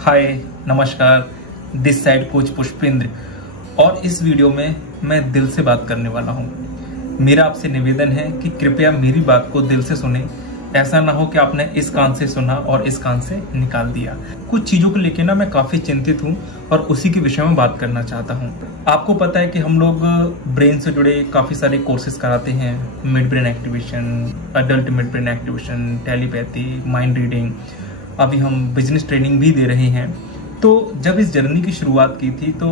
हाय नमस्कार, this side coach Pushpendra. और इस वीडियो में मैं दिल से बात करने वाला हूँ। मेरा आपसे निवेदन है कि कृपया मेरी बात को दिल से सुने। ऐसा ना हो कि आपने इस कान से सुना और इस कान से निकाल दिया। कुछ चीज़ों को लेकर ना मैं काफ़ी चिंतित हूँ और उसी के विषय में बात करना चाहता हूँ। आपको पता है कि हम लोग ब्रेन से जुड़े काफ़ी सारे कोर्सेज कराते हैं, mid brain activation, adult mid brain activation, telepathy, mind reading. अभी हम बिजनेस ट्रेनिंग भी दे रहे हैं। तो जब इस जर्नी की शुरुआत की थी तो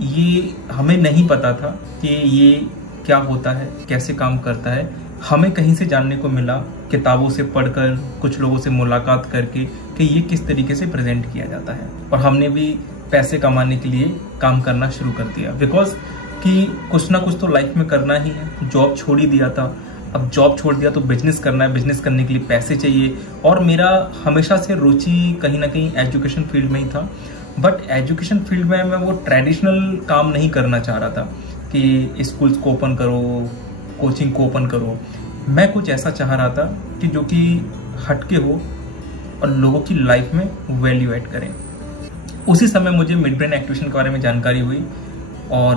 ये हमें नहीं पता था कि ये क्या होता है, कैसे काम करता है। हमें कहीं से जानने को मिला, किताबों से पढ़कर, कुछ लोगों से मुलाकात करके, कि ये किस तरीके से प्रेजेंट किया जाता है। और हमने भी पैसे कमाने के लिए काम करना शुरू कर दिया, बिकॉज कि कुछ ना कुछ तो लाइफ में करना ही है। जॉब छोड़ ही दिया था, अब जॉब छोड़ दिया तो बिजनेस करना है, बिजनेस करने के लिए पैसे चाहिए। और मेरा हमेशा से रुचि कहीं ना कहीं एजुकेशन फील्ड में ही था। बट एजुकेशन फील्ड में मैं वो ट्रेडिशनल काम नहीं करना चाह रहा था कि स्कूल्स को ओपन करो, कोचिंग को ओपन करो। मैं कुछ ऐसा चाह रहा था कि जो कि हटके हो और लोगों की लाइफ में वैल्यू ऐड करें। उसी समय मुझे मिड ब्रेन एक्टिवेशन के बारे में जानकारी हुई और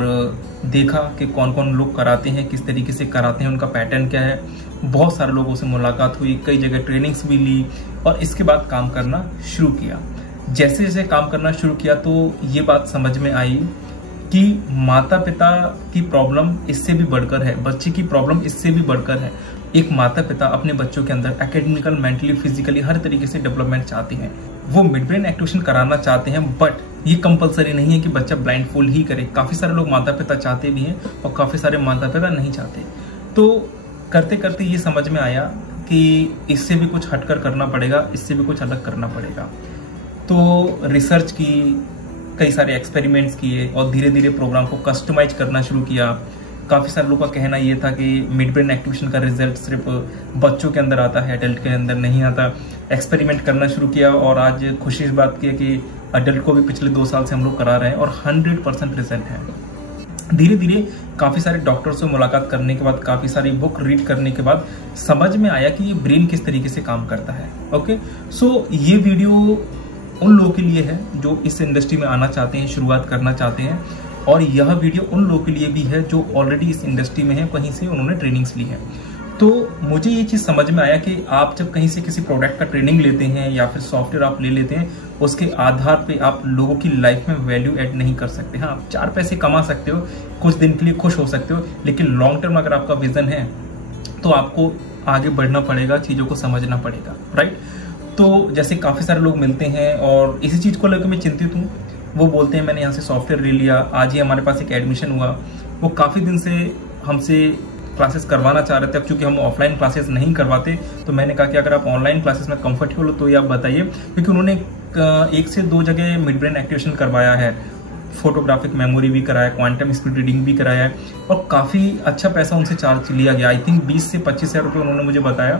देखा कि कौन कौन लोग कराते हैं, किस तरीके से कराते हैं, उनका पैटर्न क्या है। बहुत सारे लोगों से मुलाकात हुई, कई जगह ट्रेनिंग्स भी ली और इसके बाद काम करना शुरू किया। जैसे जैसे काम करना शुरू किया तो ये बात समझ में आई कि माता पिता की प्रॉब्लम इससे भी बढ़कर है, बच्चे की प्रॉब्लम इससे भी बढ़कर है। एक माता पिता अपने बच्चों के अंदर एकेडमिकल, मेंटली, फिजिकली हर तरीके से डेवलपमेंट चाहते हैं। वो मिड ब्रेन एक्टिवेशन कराना चाहते हैं, बट ये कंपलसरी नहीं है कि बच्चा ब्लाइंड फुल ही करे। काफी सारे लोग माता पिता चाहते भी हैं और काफी सारे माता पिता नहीं चाहते। तो करते करते ये समझ में आया कि इससे भी कुछ हटकर करना पड़ेगा, इससे भी कुछ अलग करना पड़ेगा। तो रिसर्च की, कई सारे एक्सपेरिमेंट्स किए और धीरे धीरे प्रोग्राम को कस्टमाइज करना शुरू किया। काफ़ी सारे लोगों का कहना ये था कि मिड ब्रेन एक्टिवेशन का रिजल्ट सिर्फ बच्चों के अंदर आता है, एडल्ट के अंदर नहीं आता। एक्सपेरिमेंट करना शुरू किया और आज खुशी इस बात की है कि अडल्ट को भी पिछले 2 साल से हम लोग करा रहे हैं और 100% रिजल्ट है। धीरे धीरे काफ़ी सारे डॉक्टर से मुलाकात करने के बाद, काफ़ी सारी बुक रीड करने के बाद समझ में आया कि ये ब्रेन किस तरीके से काम करता है। ओके, सो ये वीडियो उन लोगों के लिए है जो इस इंडस्ट्री में आना चाहते हैं, शुरुआत करना चाहते हैं। और यह वीडियो उन लोगों के लिए भी है जो ऑलरेडी इस इंडस्ट्री में है, कहीं से उन्होंने ट्रेनिंग्स ली है। तो मुझे ये चीज़ समझ में आया कि आप जब कहीं से किसी प्रोडक्ट का ट्रेनिंग लेते हैं या फिर सॉफ्टवेयर आप ले लेते हैं, उसके आधार पे आप लोगों की लाइफ में वैल्यू ऐड नहीं कर सकते। हाँ, आप 4 पैसे कमा सकते हो, कुछ दिन के लिए खुश हो सकते हो, लेकिन लॉन्ग टर्म अगर आपका विजन है तो आपको आगे बढ़ना पड़ेगा, चीज़ों को समझना पड़ेगा, राइट। तो जैसे काफ़ी सारे लोग मिलते हैं और इसी चीज़ को लेकर मैं चिंतित हूँ। वो बोलते हैं मैंने यहाँ से सॉफ्टवेयर ले लिया, आज ही हमारे पास एक एडमिशन हुआ। वो काफ़ी दिन से हमसे क्लासेस करवाना चाह रहे थे। अब चूँकि हम ऑफलाइन क्लासेस नहीं करवाते तो मैंने कहा कि अगर आप ऑनलाइन क्लासेस में कंफर्टेबल हो तो ये आप बताइए, क्योंकि उन्होंने 1 से 2 जगह मिड ब्रेन एक्टिवेशन करवाया है, फोटोग्राफिक मेमोरी भी कराया, क्वांटम स्पीड रीडिंग भी कराया है और काफ़ी अच्छा पैसा उनसे चार्ज लिया गया। आई थिंक 20 से 25 हज़ार रुपये उन्होंने मुझे बताया,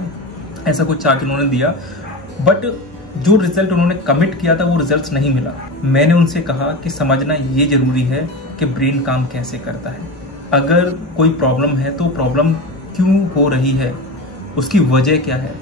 ऐसा कुछ चार्ज उन्होंने दिया। बट जो रिजल्ट उन्होंने कमिट किया था वो रिजल्ट्स नहीं मिला। मैंने उनसे कहा कि समझना ये जरूरी है कि ब्रेन काम कैसे करता है। अगर कोई प्रॉब्लम है तो प्रॉब्लम क्यों हो रही है, उसकी वजह क्या है।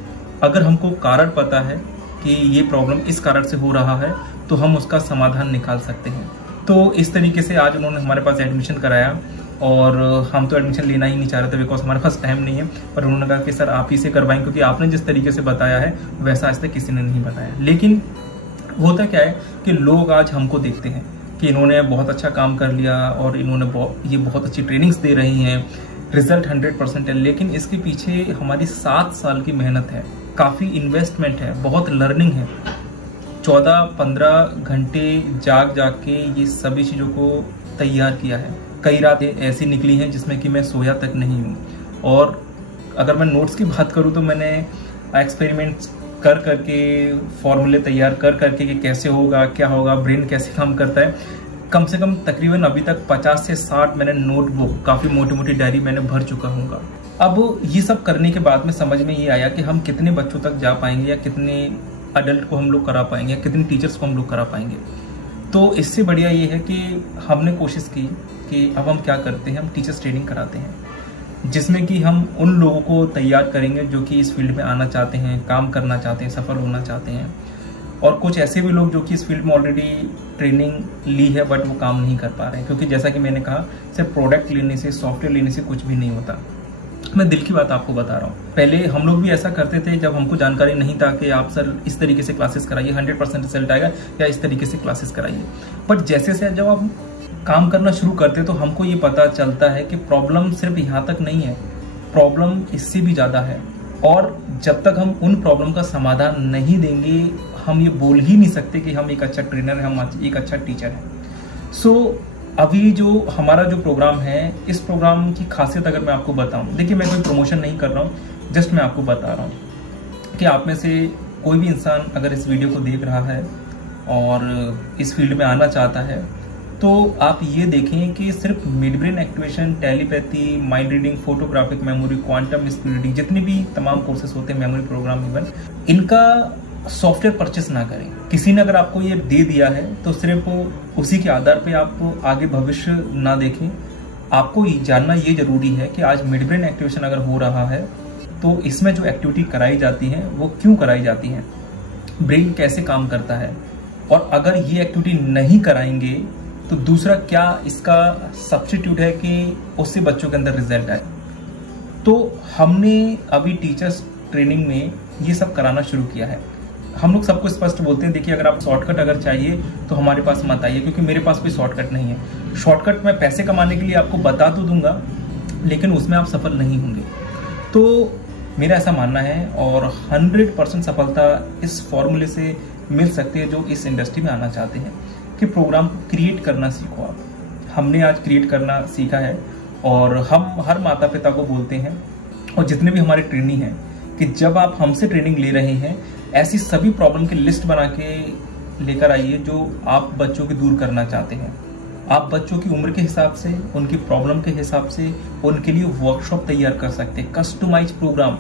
अगर हमको कारण पता है कि ये प्रॉब्लम इस कारण से हो रहा है तो हम उसका समाधान निकाल सकते हैं। तो इस तरीके से आज उन्होंने हमारे पास एडमिशन कराया और हम तो एडमिशन लेना ही नहीं चाह रहे थे बिकॉज हमारे पास टाइम नहीं है। पर उन्होंने कहा कि सर आप ही से करवाएं, क्योंकि आपने जिस तरीके से बताया है वैसा आज तक किसी ने नहीं बताया। लेकिन होता क्या है कि लोग आज हमको देखते हैं कि इन्होंने बहुत अच्छा काम कर लिया और इन्होंने ये बहुत अच्छी ट्रेनिंग्स दे रही हैं, रिजल्ट 100% है। लेकिन इसके पीछे हमारी 7 साल की मेहनत है, काफ़ी इन्वेस्टमेंट है, बहुत लर्निंग है। 14-15 घंटे जाग के ये सभी चीज़ों को तैयार किया है। कई रातें ऐसी निकली हैं जिसमें कि मैं सोया तक नहीं हूँ। और अगर मैं नोट्स की बात करूँ तो मैंने एक्सपेरिमेंट्स कर करके, फॉर्मूले तैयार कर करके कि कैसे होगा, क्या होगा, ब्रेन कैसे काम करता है, कम से कम तकरीबन अभी तक 50 से 60 मैंने नोटबुक, काफ़ी मोटी मोटी डायरी मैंने भर चुका हूँगा। अब ये सब करने के बाद में समझ में ये आया कि हम कितने बच्चों तक जा पाएंगे या कितने अडल्ट को हम लोग करा पाएंगे या कितने टीचर्स को हम लोग करा पाएंगे। तो इससे बढ़िया ये है कि हमने कोशिश की कि अब हम क्या करते हैं, हम टीचर्स ट्रेनिंग कराते हैं, जिसमें कि हम उन लोगों को तैयार करेंगे जो कि इस फील्ड में आना चाहते हैं, काम करना चाहते हैं, सफल होना चाहते हैं। और कुछ ऐसे भी लोग जो कि इस फील्ड में ऑलरेडी ट्रेनिंग ली है बट वो काम नहीं कर पा रहे हैं, क्योंकि जैसा कि मैंने कहा सिर्फ प्रोडक्ट लेने से, सॉफ्टवेयर लेने से कुछ भी नहीं होता। मैं दिल की बात आपको बता रहा हूँ। पहले हम लोग भी ऐसा करते थे जब हमको जानकारी नहीं था कि आप सर इस तरीके से क्लासेस कराइए 100% रिजल्ट आएगा, या इस तरीके से क्लासेस कराइए। बट जैसे से जब हम काम करना शुरू करते तो हमको ये पता चलता है कि प्रॉब्लम सिर्फ यहाँ तक नहीं है, प्रॉब्लम इससे भी ज़्यादा है। और जब तक हम उन प्रॉब्लम का समाधान नहीं देंगे, हम ये बोल ही नहीं सकते कि हम एक अच्छा ट्रेनर हैं, हम एक अच्छा टीचर हैं। सो अभी जो हमारा जो प्रोग्राम है, इस प्रोग्राम की खासियत अगर मैं आपको बताऊं, देखिए मैं कोई प्रमोशन नहीं कर रहा हूँ, जस्ट मैं आपको बता रहा हूँ कि आप में से कोई भी इंसान अगर इस वीडियो को देख रहा है और इस फील्ड में आना चाहता है, तो आप ये देखें कि सिर्फ mid brain activation, telepathy, mind reading, photographic memory, quantum speed reading, जितने भी तमाम कोर्सेस होते हैं, मेमोरी प्रोग्राम इवन, इनका सॉफ्टवेयर परचेस ना करें। किसी ने अगर आपको ये दे दिया है तो सिर्फ उसी के आधार पे आप आगे भविष्य ना देखें। आपको जानना ये जरूरी है कि आज मिड ब्रेन एक्टिवेशन अगर हो रहा है तो इसमें जो एक्टिविटी कराई जाती है वो क्यों कराई जाती है, ब्रेन कैसे काम करता है, और अगर ये एक्टिविटी नहीं कराएंगे तो दूसरा क्या इसका सब्स्टिट्यूट है कि उससे बच्चों के अंदर रिजल्ट आए। तो हमने अभी टीचर्स ट्रेनिंग में ये सब कराना शुरू किया है। हम लोग सबको स्पष्ट बोलते हैं, देखिए अगर आप शॉर्टकट अगर चाहिए तो हमारे पास मत आइए, क्योंकि मेरे पास कोई शॉर्टकट नहीं है। शॉर्टकट मैं पैसे कमाने के लिए आपको बता तो दूंगा, लेकिन उसमें आप सफल नहीं होंगे। तो मेरा ऐसा मानना है, और 100% सफलता इस फॉर्मूले से मिल सकती है जो इस इंडस्ट्री में आना चाहते हैं, कि प्रोग्राम क्रिएट करना सीखो आप। हमने आज क्रिएट करना सीखा है, और हम हर माता पिता को बोलते हैं और जितने भी हमारे ट्रेनी हैं कि जब आप हमसे ट्रेनिंग ले रहे हैं, ऐसी सभी प्रॉब्लम की लिस्ट बना के लेकर आइए जो आप बच्चों की दूर करना चाहते हैं। आप बच्चों की उम्र के हिसाब से, उनकी प्रॉब्लम के हिसाब से उनके लिए वर्कशॉप तैयार कर सकते हैं, कस्टमाइज प्रोग्राम।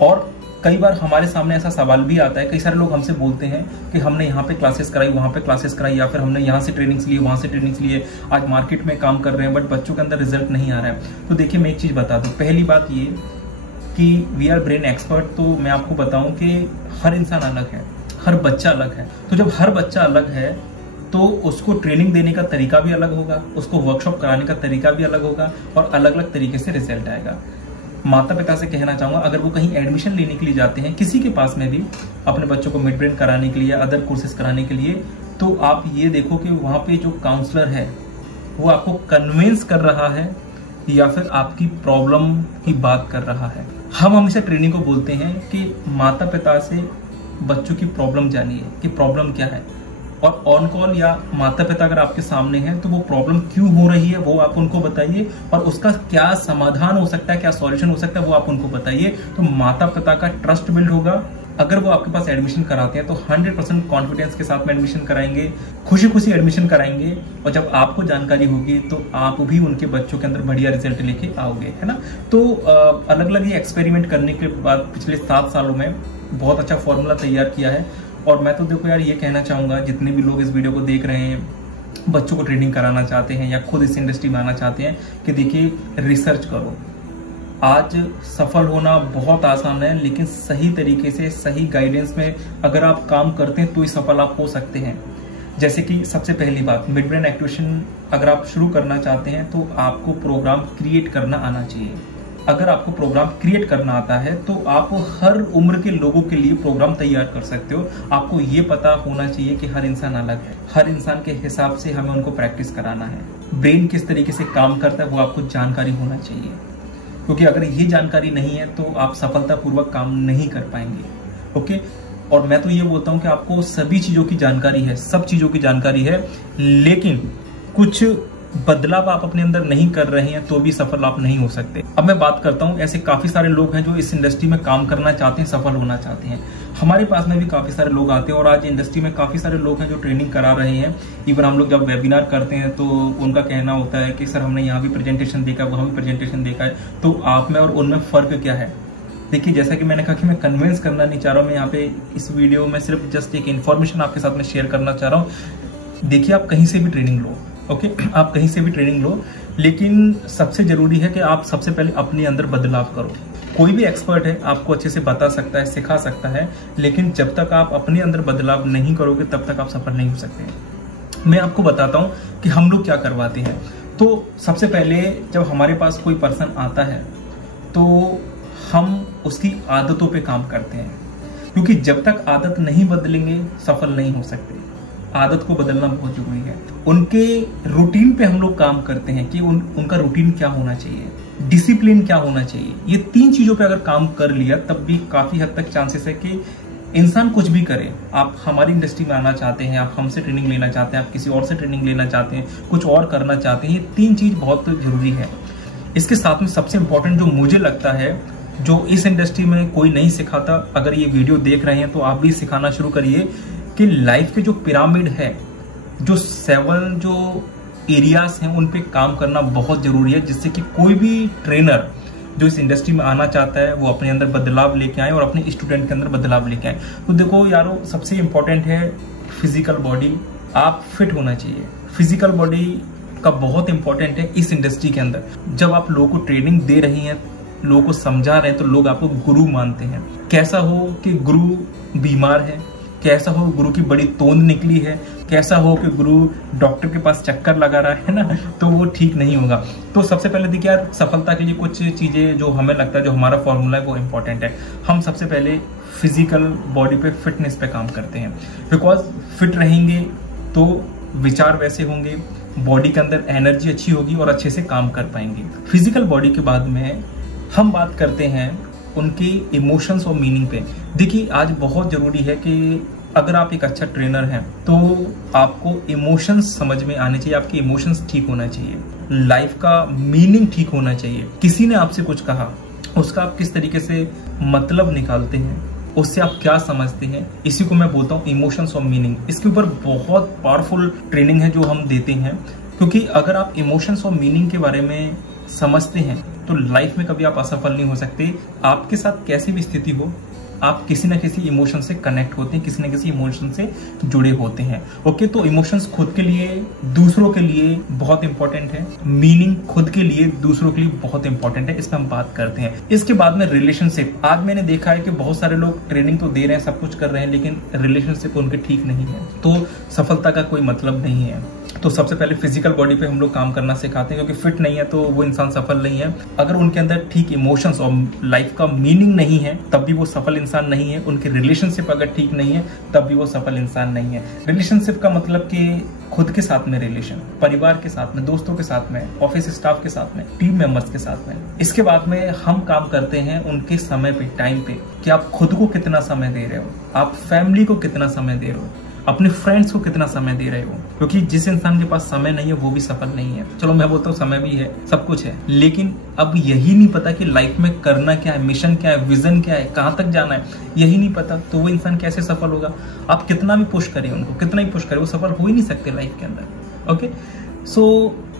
और कई बार हमारे सामने ऐसा सवाल भी आता है, कई सारे लोग हमसे बोलते हैं कि हमने यहाँ पे क्लासेस कराई, वहाँ पे क्लासेस कराई, या फिर हमने यहाँ से ट्रेनिंग्स लिए, वहाँ से ट्रेनिंग्स लिए, आज मार्केट में काम कर रहे हैं बट बच्चों के अंदर रिजल्ट नहीं आ रहा है। तो देखिए मैं एक चीज़ बता दूँ, पहली बात ये कि वी आर ब्रेन एक्सपर्ट, तो मैं आपको बताऊं कि हर इंसान अलग है, हर बच्चा अलग है। तो जब हर बच्चा अलग है तो उसको ट्रेनिंग देने का तरीका भी अलग होगा, उसको वर्कशॉप कराने का तरीका भी अलग होगा, और अलग अलग तरीके से रिजल्ट आएगा। माता पिता से कहना चाहूँगा, अगर वो कहीं एडमिशन लेने के लिए जाते हैं किसी के पास में भी, अपने बच्चों को मिड ब्रेन कराने के लिए, अदर कोर्सेज कराने के लिए, तो आप ये देखो कि वहाँ पे जो काउंसलर है वो आपको कन्विंस कर रहा है या फिर आपकी प्रॉब्लम की बात कर रहा है। हम हमेशा ट्रेनिंग को बोलते हैं कि माता पिता से बच्चों की प्रॉब्लम जानिए कि प्रॉब्लम क्या है, और ऑन कॉल या माता पिता अगर आपके सामने हैं तो वो प्रॉब्लम क्यों हो रही है वो आप उनको बताइए, और उसका क्या समाधान हो सकता है, क्या सॉल्यूशन हो सकता है वो आप उनको बताइए। तो माता पिता का ट्रस्ट बिल्ड होगा। अगर वो आपके पास एडमिशन कराते हैं तो 100% कॉन्फिडेंस के साथ में एडमिशन कराएंगे, खुशी खुशी एडमिशन कराएंगे, और जब आपको जानकारी होगी तो आप भी उनके बच्चों के अंदर बढ़िया रिजल्ट लेके आओगे, है ना। तो अलग अलग ये एक्सपेरिमेंट करने के बाद पिछले 7 सालों में बहुत अच्छा फॉर्मूला तैयार किया है। और मैं तो देखो यार ये कहना चाहूँगा, जितने भी लोग इस वीडियो को देख रहे हैं, बच्चों को ट्रेनिंग कराना चाहते हैं या खुद इस इंडस्ट्री में आना चाहते हैं, कि देखिए रिसर्च करो। आज सफल होना बहुत आसान है, लेकिन सही तरीके से, सही गाइडेंस में अगर आप काम करते हैं तो ही सफल आप हो सकते हैं। जैसे कि सबसे पहली बात, मिड ब्रेन एक्टिवेशन अगर आप शुरू करना चाहते हैं तो आपको प्रोग्राम क्रिएट करना आना चाहिए। अगर आपको प्रोग्राम क्रिएट करना आता है तो आप हर उम्र के लोगों के लिए प्रोग्राम तैयार कर सकते हो। आपको ये पता होना चाहिए कि हर इंसान अलग है, हर इंसान के हिसाब से हमें उनको प्रैक्टिस कराना है। ब्रेन किस तरीके से काम करता है वो आपको जानकारी होना चाहिए, क्योंकि अगर ये जानकारी नहीं है तो आप सफलतापूर्वक काम नहीं कर पाएंगे। ओके, और मैं तो ये बोलता हूँ कि आपको सभी चीज़ों की जानकारी है, सब चीज़ों की जानकारी है, लेकिन कुछ बदलाव आप अपने अंदर नहीं कर रहे हैं तो भी सफल आप नहीं हो सकते। अब मैं बात करता हूँ, ऐसे काफ़ी सारे लोग हैं जो इस इंडस्ट्री में काम करना चाहते हैं, सफल होना चाहते हैं। हमारे पास में भी काफ़ी सारे लोग आते हैं, और आज इंडस्ट्री में काफ़ी सारे लोग हैं जो ट्रेनिंग करा रहे हैं। इवन हम लोग जब वेबिनार करते हैं तो उनका कहना होता है कि सर हमने यहाँ भी प्रेजेंटेशन देखा, वहाँ भी प्रेजेंटेशन देखा है, तो आप में और उनमें फ़र्क क्या है। देखिए, जैसा कि मैंने कहा कि मैं कन्विंस करना नहीं चाह रहा हूँ, मैं यहाँ पे इस वीडियो में सिर्फ जस्ट एक इन्फॉर्मेशन आपके साथ में शेयर करना चाह रहा हूँ। देखिए, आप कहीं से भी ट्रेनिंग लो, ओके, आप कहीं से भी ट्रेनिंग लो, लेकिन सबसे जरूरी है कि आप सबसे पहले अपने अंदर बदलाव करो। कोई भी एक्सपर्ट है आपको अच्छे से बता सकता है, सिखा सकता है, लेकिन जब तक आप अपने अंदर बदलाव नहीं करोगे तब तक आप सफल नहीं हो सकते। मैं आपको बताता हूँ कि हम लोग क्या करवाते हैं। तो सबसे पहले जब हमारे पास कोई पर्सन आता है तो हम उसकी आदतों पे काम करते हैं, क्योंकि जब तक आदत नहीं बदलेंगे सफल नहीं हो सकते। आदत को बदलना बहुत जरूरी है। उनके रूटीन पे हम लोग काम करते हैं कि उनका रूटीन क्या होना चाहिए, डिसिप्लिन क्या होना चाहिए। ये 3 चीजों पे अगर काम कर लिया तब भी काफी हद तक चांसेस है कि इंसान कुछ भी करे। आप हमारी इंडस्ट्री में आना चाहते हैं, आप हमसे ट्रेनिंग लेना चाहते हैं, आप किसी और से ट्रेनिंग लेना चाहते हैं, कुछ और करना चाहते हैं, ये 3 चीज बहुत जरूरी है। इसके साथ में सबसे इंपॉर्टेंट जो मुझे लगता है, जो इस इंडस्ट्री में कोई नहीं सिखाता, अगर ये वीडियो देख रहे हैं तो आप भी सिखाना शुरू करिए कि लाइफ के जो पिरामिड है, जो 7 जो एरियाज हैं, उन पे काम करना बहुत जरूरी है, जिससे कि कोई भी ट्रेनर जो इस इंडस्ट्री में आना चाहता है वो अपने अंदर बदलाव लेके आए और अपने स्टूडेंट के अंदर बदलाव लेके आए। तो देखो यारो, सबसे इंपॉर्टेंट है फिजिकल बॉडी। आप फिट होना चाहिए। फिजिकल बॉडी का बहुत इंपॉर्टेंट है इस इंडस्ट्री के अंदर। जब आप लोगों को ट्रेनिंग दे रही हैं, लोगों को समझा रहे हैं, तो लोग आपको गुरु मानते हैं। कैसा हो कि गुरु बीमार है, कैसा हो गुरु की बड़ी तोंद निकली है, कैसा हो कि गुरु डॉक्टर के पास चक्कर लगा रहा है ना, तो वो ठीक नहीं होगा। तो सबसे पहले देखिए यार, सफलता के लिए कुछ चीजें जो हमें लगता है, जो हमारा फॉर्मूला है वो इंपॉर्टेंट है। हम सबसे पहले फिजिकल बॉडी पे, फिटनेस पे काम करते हैं, बिकॉज फिट रहेंगे तो विचार वैसे होंगे, बॉडी के अंदर एनर्जी अच्छी होगी और अच्छे से काम कर पाएंगे। फिजिकल बॉडी के बाद में हम बात करते हैं उनके इमोशंस और मीनिंग पे। देखिए आज बहुत जरूरी है कि अगर आप एक अच्छा ट्रेनर हैं तो आपको इमोशंस समझ में आने चाहिए, आपके इमोशंस ठीक होना चाहिए, लाइफ का मीनिंग ठीक होना चाहिए। किसी ने आपसे कुछ कहा, उसका आप किस तरीके से मतलब निकालते हैं, उससे आप क्या समझते हैं, इसी को मैं बोलता हूँ इमोशंस और मीनिंग। इसके ऊपर बहुत पावरफुल ट्रेनिंग है जो हम देते हैं, क्योंकि अगर आप इमोशंस और मीनिंग के बारे में समझते हैं तो लाइफ में कभी आप असफल नहीं हो सकते। आपके साथ कैसी भी स्थिति हो, आप किसी न किसी इमोशन से कनेक्ट होते हैं, किसी न किसी इमोशन से जुड़े होते हैं। ओके, तो इमोशंस खुद के लिए, दूसरों के लिए बहुत इंपॉर्टेंट है। मीनिंग खुद के लिए, दूसरों के लिए बहुत इंपॉर्टेंट है। इस पर हम बात करते हैं। इसके बाद में रिलेशनशिप। आज मैंने देखा है कि बहुत सारे लोग ट्रेनिंग तो दे रहे हैं, सब कुछ कर रहे हैं, लेकिन रिलेशनशिप उनके ठीक नहीं है, तो सफलता का कोई मतलब नहीं है। तो सबसे पहले फिजिकल बॉडी पे हम लोग काम करना सिखाते हैं, क्योंकि फिट नहीं है तो वो इंसान सफल नहीं है। अगर उनके अंदर ठीक इमोशंस और लाइफ का मीनिंग नहीं है तब भी वो सफल इंसान नहीं है। उनकी रिलेशनशिप अगर ठीक नहीं है तब भी वो सफल इंसान नहीं है। रिलेशनशिप का मतलब कि खुद के साथ में रिलेशन, परिवार के साथ में, दोस्तों के साथ में, ऑफिस स्टाफ के साथ में, टीम मेंबर्स के साथ में। इसके बाद में हम काम करते हैं उनके समय पे, टाइम पे, कि आप खुद को कितना समय दे रहे हो, आप फैमिली को कितना समय दे रहे हो, अपने फ्रेंड्स को कितना समय दे रहे हो। क्योंकि जिस इंसान के पास समय नहीं है वो भी सफल नहीं है। चलो मैं बोलता हूँ समय भी है, सब कुछ है, लेकिन अब यही नहीं पता कि लाइफ में करना क्या है, मिशन क्या है, विजन क्या है, कहाँ तक जाना है, यही नहीं पता, तो वो इंसान कैसे सफल होगा। आप कितना भी पुश करें उनको, कितना भी पुश करें, वो सफल हो ही नहीं सकते लाइफ के अंदर। ओके, सो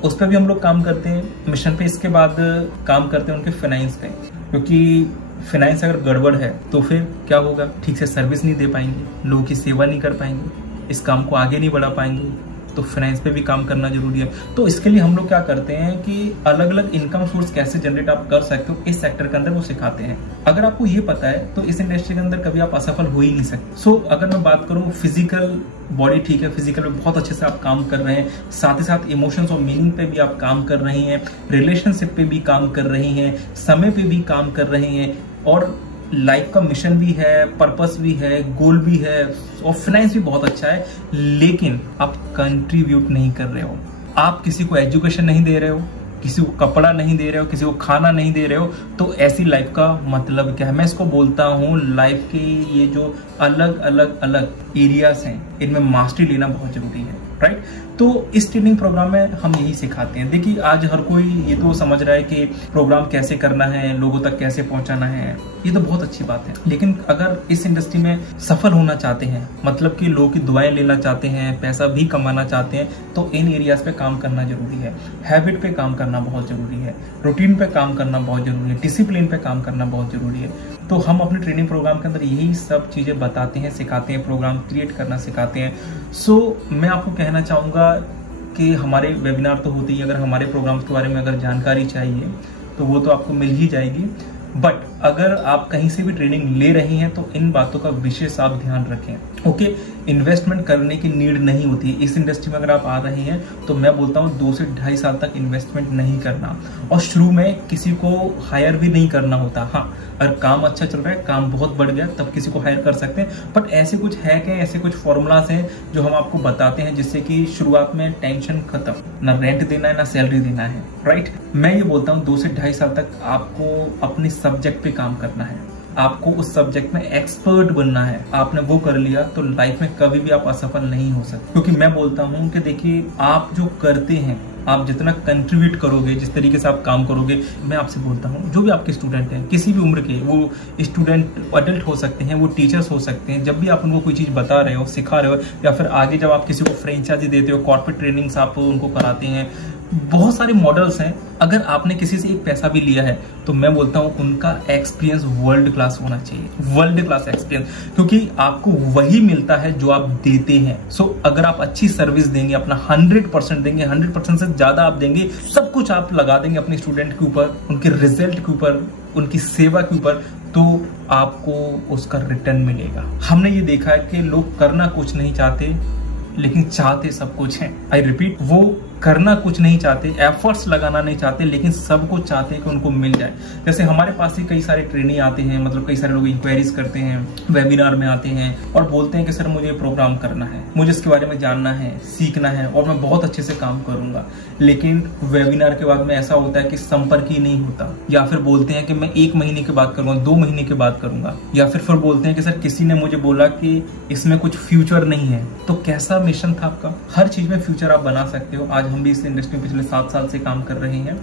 उस पर भी हम लोग काम करते हैं मिशन पे। इसके बाद काम करते हैं उनके फाइनेंस पे, क्योंकि फाइनेंस अगर गड़बड़ है तो फिर क्या होगा, ठीक से सर्विस नहीं दे पाएंगे, लोगों की सेवा नहीं कर पाएंगे, इस काम को आगे नहीं बढ़ा पाएंगे। तो फाइनेंस पे भी काम करना जरूरी है। तो इसके लिए हम लोग क्या करते हैं कि अलग अलग इनकम सोर्स कैसे जनरेट आप कर सकते हो इस सेक्टर के अंदर, वो सिखाते हैं। अगर आपको ये पता है तो इस इंडस्ट्री के अंदर कभी आप असफल हो ही नहीं सकते। सो अगर मैं बात करूँ, फिजिकल बॉडी ठीक है, फिजिकल में बहुत अच्छे से आप काम कर रहे हैं, साथ ही साथ इमोशंस और मीनिंग पे भी आप काम कर रही हैं, रिलेशनशिप पे भी काम कर रही हैं, समय पे भी काम कर रही हैं, और लाइफ का मिशन भी है, पर्पस भी है, गोल भी है, और फाइनेंस भी बहुत अच्छा है, लेकिन आप कंट्रीब्यूट नहीं कर रहे हो। आप किसी को एजुकेशन नहीं दे रहे हो, किसी को कपड़ा नहीं दे रहे हो, किसी को खाना नहीं दे रहे हो, तो ऐसी लाइफ का मतलब क्या है। मैं इसको बोलता हूँ लाइफ के ये जो अलग अलग अलग एरियाज हैं, इनमें मास्टरी लेना बहुत जरूरी है, राइट। तो इस ट्रेनिंग प्रोग्राम में हम यही सिखाते हैं। देखिए आज हर कोई ये तो समझ रहा है कि प्रोग्राम कैसे करना है, लोगों तक कैसे पहुंचाना है, ये तो बहुत अच्छी बात है, लेकिन अगर इस इंडस्ट्री में सफल होना चाहते हैं, मतलब कि लोगों की दुआएं लेना चाहते हैं, पैसा भी कमाना चाहते हैं, तो इन एरियाज पे काम करना जरूरी है। हैबिट पे काम करना बहुत जरूरी है, रूटीन पे काम करना बहुत जरूरी है, डिसिप्लिन पे काम करना बहुत जरूरी है। तो हम अपने ट्रेनिंग प्रोग्राम के अंदर यही सब चीजें बताते हैं, सिखाते हैं, प्रोग्राम क्रिएट करना सिखाते हैं। सो मैं आपको कहना चाहूंगा कि हमारे वेबिनार तो होते ही, अगर हमारे प्रोग्राम्स के बारे में अगर जानकारी चाहिए तो वो तो आपको मिल ही जाएगी। बट अगर आप कहीं से भी ट्रेनिंग ले रहे हैं तो इन बातों का विशेष आप ध्यान रखें। ओके, इन्वेस्टमेंट करने की नीड नहीं होती है। इस इंडस्ट्री में अगर आप आ रहे हैं तो मैं बोलता हूँ 2 से 2.5 साल तक इन्वेस्टमेंट नहीं करना, और शुरू में किसी को हायर भी नहीं करना होता। हाँ, अगर काम अच्छा चल रहा है, काम बहुत बढ़ गया, तब किसी को हायर कर सकते हैं। बट ऐसे कुछ है कि ऐसे कुछ फॉर्मूलाज हैं जो हम आपको बताते हैं जिससे कि शुरुआत में टेंशन खत्म, ना रेंट देना है ना सैलरी देना है, राइट। मैं ये बोलता हूँ 2 से 2.5 साल तक आपको अपने सब्जेक्ट पे काम करना है, आपको उस सब्जेक्ट में एक्सपर्ट बनना है। आपने वो कर लिया तो लाइफ में कभी भी आप असफल नहीं हो सकते, क्योंकि मैं बोलता हूँ कि देखिए, आप जो करते हैं, आप जितना कंट्रीब्यूट करोगे, जिस तरीके से आप काम करोगे, मैं आपसे बोलता हूँ जो भी आपके स्टूडेंट हैं, किसी भी उम्र के, वो स्टूडेंट अडल्ट हो सकते हैं, वो टीचर्स हो सकते हैं, जब भी आप उनको कोई चीज़ बता रहे हो, सिखा रहे हो, या फिर आगे जब आप किसी को फ्रेंचाइजी देते हो, कॉर्पोरेट ट्रेनिंग्स आप उनको कराते हैं, बहुत सारे मॉडल्स हैं। अगर आपने किसी से एक पैसा भी लिया है तो मैं बोलता हूँ उनका एक्सपीरियंस वर्ल्ड क्लास होना चाहिए, वर्ल्ड क्लास एक्सपीरियंस, क्योंकि आपको वही मिलता है जो आप देते हैं। सो अगर आप अच्छी सर्विस देंगे, अपना 100% देंगे, 100% से ज्यादा आप देंगे, सब कुछ आप लगा देंगे अपने स्टूडेंट के ऊपर, उनके रिजल्ट के ऊपर, उनकी सेवा के ऊपर, तो आपको उसका रिटर्न मिलेगा। हमने ये देखा है कि लोग करना कुछ नहीं चाहते लेकिन चाहते सब कुछ है। आई रिपीट, वो करना कुछ नहीं चाहते, एफर्ट्स लगाना नहीं चाहते, लेकिन सब कुछ चाहते हैं कि उनको मिल जाए। जैसे हमारे पास ही कई सारे ट्रेनिंग आते हैं, मतलब कई सारे लोग इंक्वायरीज करते हैं, वेबिनार में आते हैं और बोलते हैं कि सर मुझे प्रोग्राम करना है, मुझे इसके बारे में जानना है, सीखना है और मैं बहुत अच्छे से काम करूंगा। लेकिन वेबिनार के बाद में ऐसा होता है कि संपर्क ही नहीं होता, या फिर बोलते हैं कि मैं 1 महीने के बाद करूंगा, 2 महीने के बाद करूंगा, या फिर बोलते हैं कि सर किसी ने मुझे बोला कि इसमें कुछ फ्यूचर नहीं है। तो कैसा मिशन था आपका? हर चीज में फ्यूचर आप बना सकते हो। आज हम भी इस इंडस्ट्री में पिछले 7 साल से काम कर रहे हैं,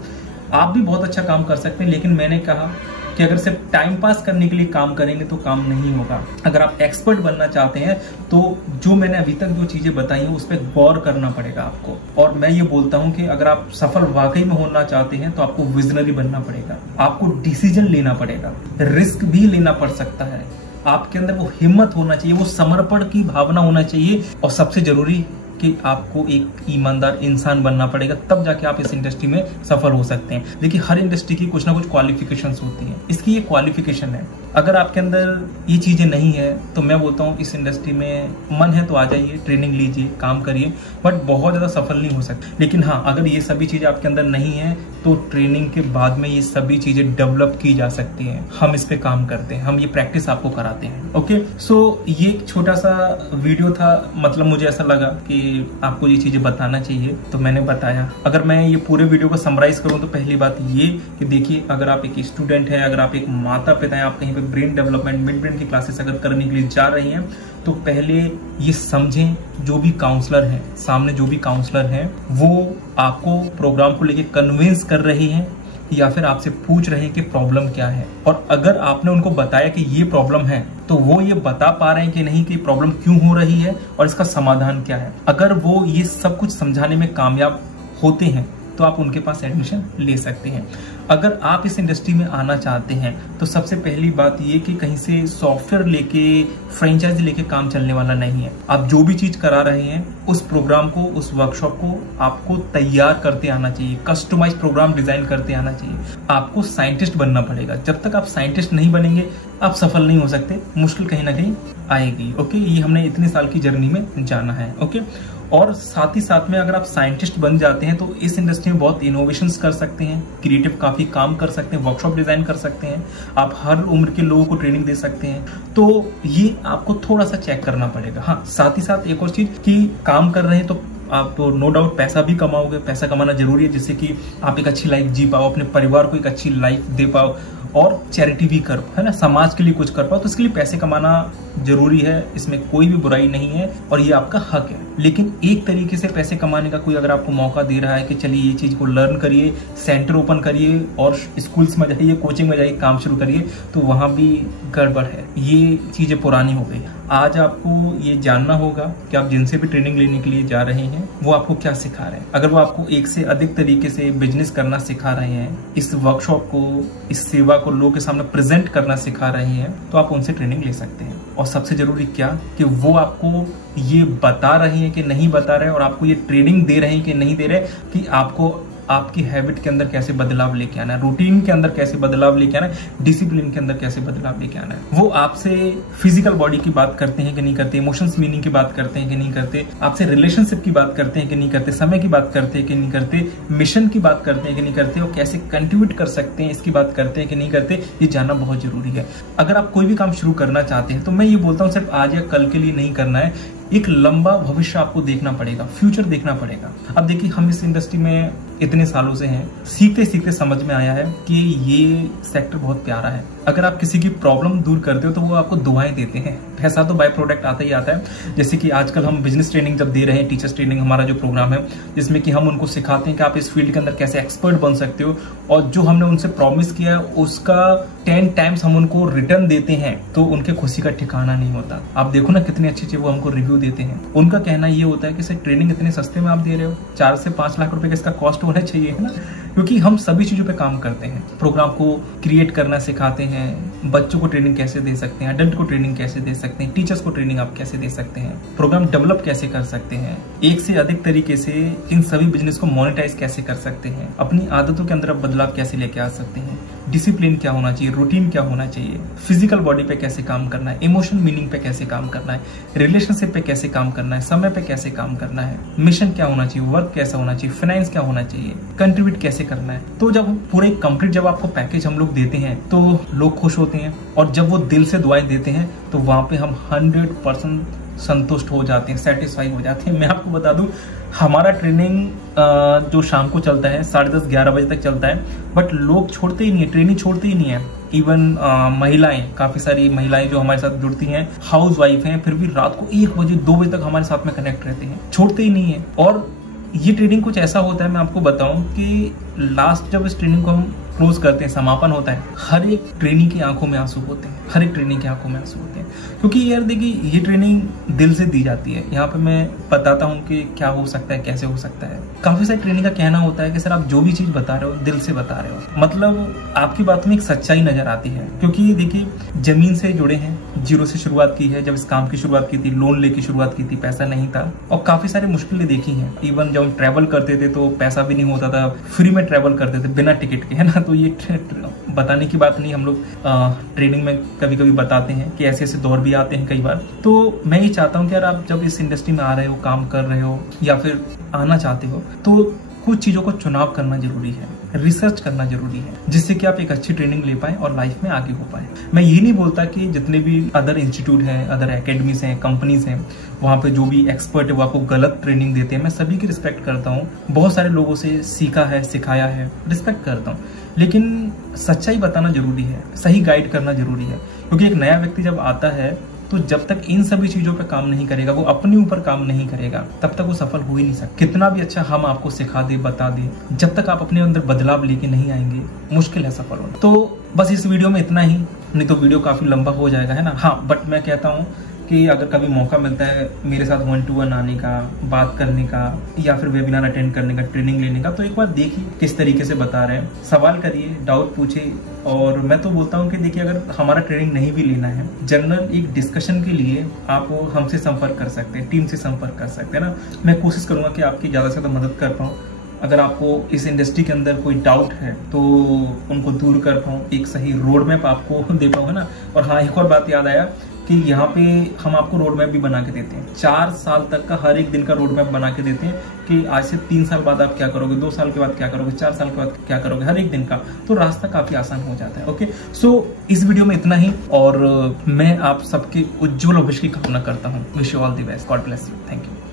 आप भी बहुत अच्छा काम कर सकते हैं। लेकिन मैंने कहा कि अगर सिर्फ टाइम पास करने के लिए काम करेंगे तो काम नहीं होगा। अगर आप एक्सपर्ट बनना चाहते हैं तो जो मैंने अभी तक जो चीजें बताई हैं उस पर गौर करना पड़ेगा आपको। और मैं ये बोलता हूं कि अगर आप सफल वाकई में होना चाहते हैं तो आपको विजनरी बनना पड़ेगा, आपको डिसीजन लेना पड़ेगा, रिस्क भी लेना पड़ सकता है, आपके अंदर वो हिम्मत होना चाहिए, वो समर्पण की भावना होना चाहिए, और सबसे जरूरी कि आपको एक ईमानदार इंसान बनना पड़ेगा, तब जाके आप इस इंडस्ट्री में सफल हो सकते हैं। देखिए, हर इंडस्ट्री की कुछ ना कुछ क्वालिफिकेशंस होती हैं, इसकी ये क्वालिफिकेशन है। अगर आपके अंदर ये चीजें नहीं है तो मैं बोलता हूँ इस इंडस्ट्री में मन है तो आ जाइए, ट्रेनिंग लीजिए, काम करिए, बट बहुत ज्यादा सफल नहीं हो सकते। लेकिन हाँ, अगर ये सभी चीजें आपके अंदर नहीं है तो ट्रेनिंग के बाद में ये सभी चीजें डेवलप की जा सकती हैं। हम इस पे काम करते हैं, हम ये प्रैक्टिस आपको कराते हैं। ओके, सो ये एक छोटा सा वीडियो था, मतलब मुझे ऐसा लगा कि आपको ये चीजें बताना चाहिए तो मैंने बताया। अगर मैं ये पूरे वीडियो को समराइज करूं तो पहली बात ये कि देखिए, अगर आप एक स्टूडेंट हैं, अगर आप एक माता पिता हैं, आप कहीं पे ब्रेन डेवलपमेंट, मिड ब्रेन की क्लासेस अगर करने के लिए जा रही हैं तो पहले ये समझें, जो भी काउंसलर हैं, सामने जो भी काउंसलर हैं, वो आपको प्रोग्राम को लेके कन्विंस कर रहे हैं या फिर आपसे पूछ रहे हैं कि प्रॉब्लम क्या है। और अगर आपने उनको बताया कि ये प्रॉब्लम है तो वो ये बता पा रहे हैं कि नहीं कि प्रॉब्लम क्यों हो रही है और इसका समाधान क्या है। अगर वो ये सब कुछ समझाने में कामयाब होते हैं तो आप उनके पास एडमिशन ले सकते हैं। अगर आप इस इंडस्ट्री में आना चाहते हैं तो सबसे पहली बात ये कि कहीं से सॉफ्टवेयर लेके, फ्रेंचाइजी लेके काम चलने वाला नहीं है। आप जो भी चीज करा रहे हैं उस प्रोग्राम को, उस वर्कशॉप को आपको तैयार करते आना चाहिए, कस्टमाइज प्रोग्राम डिजाइन करते आना चाहिए। आपको साइंटिस्ट बनना पड़ेगा। जब तक आप साइंटिस्ट नहीं बनेंगे आप सफल नहीं हो सकते, मुश्किल कहीं ना कहीं आएगी। ओके, ये हमने इतने साल की जर्नी में जाना है। ओके, और साथ ही साथ में अगर आप साइंटिस्ट बन जाते हैं तो इस इंडस्ट्री में बहुत इनोवेशंस कर सकते हैं, क्रिएटिव काफी काम कर सकते हैं, वर्कशॉप डिजाइन कर सकते हैं, आप हर उम्र के लोगों को ट्रेनिंग दे सकते हैं। तो ये आपको थोड़ा सा चेक करना पड़ेगा। हाँ, साथ ही साथ एक और चीज कि काम कर रहे हैं तो आप तो नो डाउट पैसा भी कमाओगे, पैसा कमाना जरूरी है जिससे कि आप एक अच्छी लाइफ जी पाओ, अपने परिवार को एक अच्छी लाइफ दे पाओ और चैरिटी भी कर, है ना, समाज के लिए कुछ कर पाओ। तो इसके लिए पैसे कमाना जरूरी है, इसमें कोई भी बुराई नहीं है और ये आपका हक है। लेकिन एक तरीके से पैसे कमाने का कोई अगर आपको मौका दे रहा है कि चलिए ये चीज को लर्न करिए, सेंटर ओपन करिए और स्कूल्स में जाइए, कोचिंग में जाइए, काम शुरू करिए, तो वहां भी गड़बड़ है। ये चीजें पुरानी हो गई। आज आपको ये जानना होगा कि आप जिनसे भी ट्रेनिंग लेने के लिए जा रहे हैं वो आपको क्या सिखा रहे हैं। अगर वो आपको एक से अधिक तरीके से बिजनेस करना सिखा रहे हैं, इस वर्कशॉप को, इस सेवा को लोगों के सामने प्रेजेंट करना सिखा रहे हैं, तो आप उनसे ट्रेनिंग ले सकते हैं। और सबसे जरूरी क्या कि वो आपको ये बता रहे हैं कि नहीं बता रहे, और आपको ये ट्रेनिंग दे रहे हैं कि नहीं दे रहे, कि आपको आपकी हैबिट के अंदर कैसे बदलाव लेके आना है, रूटीन के अंदर कैसे बदलाव लेके आना है, डिसिप्लिन के अंदर कैसे बदलाव लेके आना है। वो आपसे फिजिकल बॉडी की बात करते हैं कि नहीं करते, इमोशंस मीनिंग की बात करते हैं कि नहीं करते, आपसे रिलेशनशिप की बात करते हैं कि नहीं करते, समय की बात करते हैं कि नहीं करते, मिशन की बात करते हैं कि नहीं करते, और कैसे कंट्रीब्यूट कर सकते हैं इसकी बात करते हैं कि नहीं करते, ये जानना बहुत जरूरी है। अगर आप कोई भी काम शुरू करना चाहते हैं तो मैं ये बोलता हूँ सिर्फ आज या कल के लिए नहीं करना है, एक लंबा भविष्य आपको देखना पड़ेगा, फ्यूचर देखना पड़ेगा। अब देखिए, हम इस इंडस्ट्री में इतने सालों से हैं, सीखते सीखते समझ में आया है कि ये सेक्टर बहुत प्यारा है। अगर आप किसी की प्रॉब्लम दूर करते हो तो वो आपको दुआएं देते हैं, पैसा तो बाय प्रोडक्ट आता ही आता है। जैसे कि आजकल हम बिजनेस ट्रेनिंग जब दे रहे हैं, टीचर्स ट्रेनिंग हमारा जो प्रोग्राम है, जिसमें कि हम उनको सिखाते हैं कि आप इस फील्ड के अंदर कैसे एक्सपर्ट बन सकते हो, और जो हमने उनसे प्रॉमिस किया है उसका 10 टाइम्स हम उनको रिटर्न देते हैं, तो उनके खुशी का ठिकाना नहीं होता। आप देखो ना कितने अच्छे वो हमको रिव्यू देते हैं। उनका कहना ये होता है कि सर ट्रेनिंग इतने सस्ते में आप दे रहे हो, 4 से 5 लाख रुपए का इसका कॉस्ट होना चाहिए, है ना, क्योंकि हम सभी चीजों पे काम करते हैं। प्रोग्राम को क्रिएट करना सिखाते हैं, बच्चों को ट्रेनिंग कैसे दे सकते हैं, अडल्ट को ट्रेनिंग कैसे दे सकते हैं, टीचर्स को ट्रेनिंग आप कैसे दे सकते हैं, प्रोग्राम डेवलप कैसे कर सकते हैं, एक से अधिक तरीके से इन सभी बिजनेस को मोनेटाइज कैसे कर सकते हैं, अपनी आदतों के अंदर आप बदलाव कैसे लेके आ सकते हैं, डिसिप्लिन क्या होना चाहिए, रूटीन क्या होना चाहिए, फिजिकल बॉडी पे कैसे काम करना है, इमोशन मीनिंग पे कैसे काम करना है, रिलेशनशिप पे कैसे काम करना है, समय पे कैसे काम करना है, मिशन क्या होना चाहिए, वर्क कैसा होना चाहिए, फाइनेंस क्या होना चाहिए, कंट्रीब्यूट कैसे करना है। तो जब पूरे कंप्लीट जब आपको पैकेज हम लोग देते हैं तो लोग खुश होते हैं, और जब वो दिल से दुआएं देते हैं तो वहां पे हम 100% संतुष्ट हो जाते हैं, सेटिस्फाई हो जाते हैं। मैं आपको बता दूं, हमारा ट्रेनिंग जो शाम को चलता है 10:30 11 बजे तक चलता है, बट लोग छोड़ते ही नहीं है, ट्रेनिंग छोड़ते ही नहीं है। इवन महिलाएं, काफी सारी महिलाएं जो हमारे साथ जुड़ती हैं, हाउस वाइफ हैं, फिर भी रात को 1 बजे 2 बजे तक हमारे साथ में कनेक्ट रहते हैं, छोड़ते ही नहीं है। और ये ट्रेनिंग कुछ ऐसा होता है, मैं आपको बताऊं कि लास्ट जब इस ट्रेनिंग को हम क्लोज करते हैं, समापन होता है, हर एक ट्रेनिंग की आंखों में आंसू होते हैं, हर एक ट्रेनिंग की आंखों में आंसू होते हैं, क्योंकि यार देखिए ये ट्रेनिंग दिल से दी जाती है। यहाँ पे मैं बताता हूँ कि क्या हो सकता है, कैसे हो सकता है। काफी सारी ट्रेनिंग का कहना होता है कि सर आप जो भी चीज बता रहे हो दिल से बता रहे हो, मतलब आपकी बात में एक सच्चाई नजर आती है। क्योंकि देखिए, जमीन से जुड़े हैं, जीरो से शुरुआत की है, जब इस काम की शुरुआत की थी, लोन लेके शुरुआत की थी, पैसा नहीं था, और काफी सारी मुश्किलें देखी हैं। इवन जब हम ट्रैवल करते थे तो पैसा भी नहीं होता था, फ्री में ट्रैवल करते थे बिना टिकट के, है ना। तो ये बताने की बात नहीं, हम लोग ट्रेनिंग में कभी कभी बताते हैं कि ऐसे ऐसे दौर भी आते हैं कई बार। तो मैं ये चाहता हूँ कि यार आप जब इस इंडस्ट्री में आ रहे हो, काम कर रहे हो, या फिर आना चाहते हो, तो कुछ चीजों को चुनाव करना जरूरी है, रिसर्च करना जरूरी है, जिससे कि आप एक अच्छी ट्रेनिंग ले पाए और लाइफ में आगे हो पाए। मैं ये नहीं बोलता कि जितने भी अदर इंस्टीट्यूट हैं, अदर एकेडमीज हैं, कंपनीज हैं, वहाँ पे जो भी एक्सपर्ट है वो आपको गलत ट्रेनिंग देते हैं, मैं सभी की रिस्पेक्ट करता हूँ। बहुत सारे लोगों से सीखा है, सिखाया है, रिस्पेक्ट करता हूँ, लेकिन सच्चाई बताना जरूरी है, सही गाइड करना जरूरी है। क्योंकि एक नया व्यक्ति जब आता है तो जब तक इन सभी चीजों पे काम नहीं करेगा, वो अपने ऊपर काम नहीं करेगा, तब तक वो सफल हो ही नहीं सकता। कितना भी अच्छा हम आपको सिखा दे, बता दे, जब तक आप अपने अंदर बदलाव लेके नहीं आएंगे, मुश्किल है सफल होना। तो बस इस वीडियो में इतना ही, नहीं तो वीडियो काफी लंबा हो जाएगा, है ना। हाँ, बट मैं कहता हूँ कि अगर कभी मौका मिलता है मेरे साथ 1-to-1 आने का, बात करने का, या फिर वेबिनार अटेंड करने का, ट्रेनिंग लेने का, तो एक बार देखिए किस तरीके से बता रहे हैं, सवाल करिए, डाउट पूछिए। और मैं तो बोलता हूँ कि देखिए, अगर हमारा ट्रेनिंग नहीं भी लेना है, जनरल एक डिस्कशन के लिए आप हमसे संपर्क कर सकते हैं, टीम से संपर्क कर सकते हैं ना। मैं कोशिश करूंगा कि आपकी ज़्यादा से ज़्यादा मदद कर पाऊँ। अगर आपको इस इंडस्ट्री के अंदर कोई डाउट है तो उनको दूर कर पाऊँ, एक सही रोड मैप आपको दे पाऊँ, है ना। और हाँ, एक और बात याद आया कि यहाँ पे हम आपको रोड मैप भी बना के देते हैं, 4 साल तक का हर एक दिन का रोड मैप बना के देते हैं कि आज से 3 साल बाद आप क्या करोगे, 2 साल के बाद क्या करोगे, 4 साल के बाद क्या करोगे, हर एक दिन का। तो रास्ता काफी आसान हो जाता है। ओके, सो इस वीडियो में इतना ही, और मैं आप सबके उज्जवल भविष्य की कामना करता हूँ। Wish you all the best, God bless you, thank you.